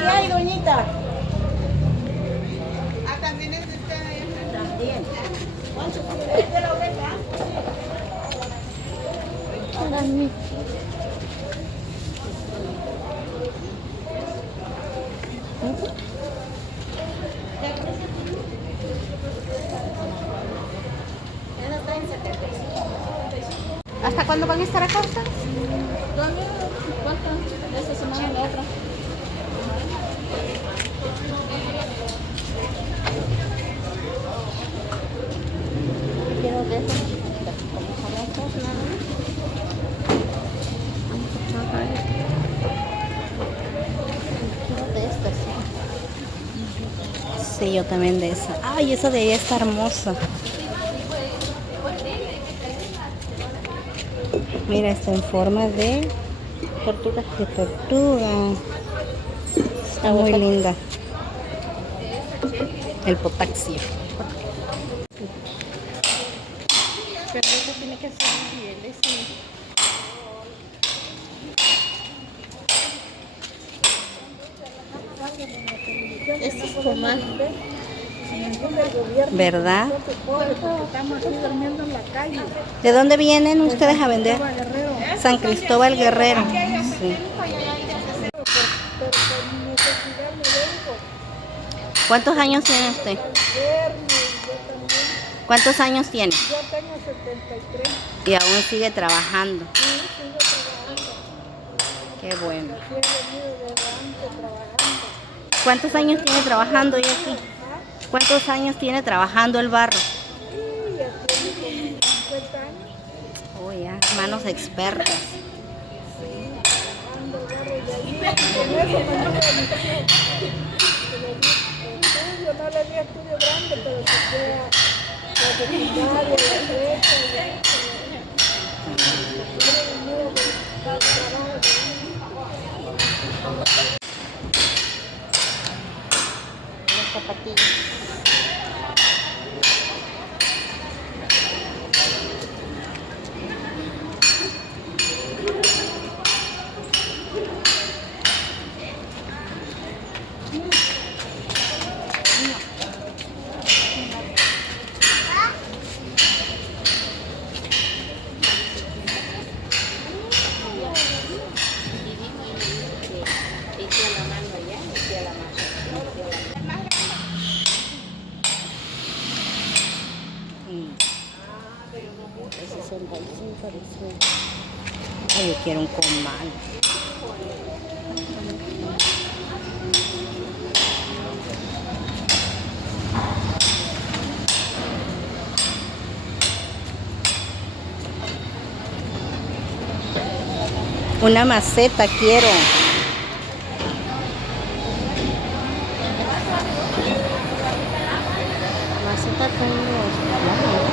¿Qué hay, doñita? Ah, también es de También. ¿Cuánto quiere? ¿Es de la oreja? Para mí. ¿Hasta cuándo van a estar acá ustedes? ¿Cuánto? Esta semana y la otra. Quiero de esos. Como famosos, nada más. Quiero de estas. Sí, yo también de esa. Ay, esa de ahí está hermosa. Mira, está en forma de tortuga. De tortuga. Está muy linda. El potaxio. Pero eso tiene que ser pieles. Este es comal. ¿Verdad? Estamos aquí durmiendo en la calle. ¿De dónde vienen ustedes a vender? Guerrero. San Cristóbal Guerrero. Sí. Pero por mi necesidad me vengo. ¿Cuántos años tiene usted? Viernes, yo también. ¿Cuántos años tiene? Yo tengo 73. Y aún sigue trabajando. Sí, sigo trabajando. Qué bueno. Aquí he venido de antes trabajando. ¿Cuántos años tiene trabajando ya aquí? ¿Ah? ¿Cuántos años tiene trabajando el barro? Sí, ya tiene como 50 años. Oh, ya, manos expertas. Trabajando barro y ahí. Con eso me ayuda a mis hijos. Estudio, no le di estudio grande, pero que sea la secundaria, la prepa, Los zapatillos. El 65 dice. Ay, yo quiero un comal. Una maceta quiero. Maceta tengo.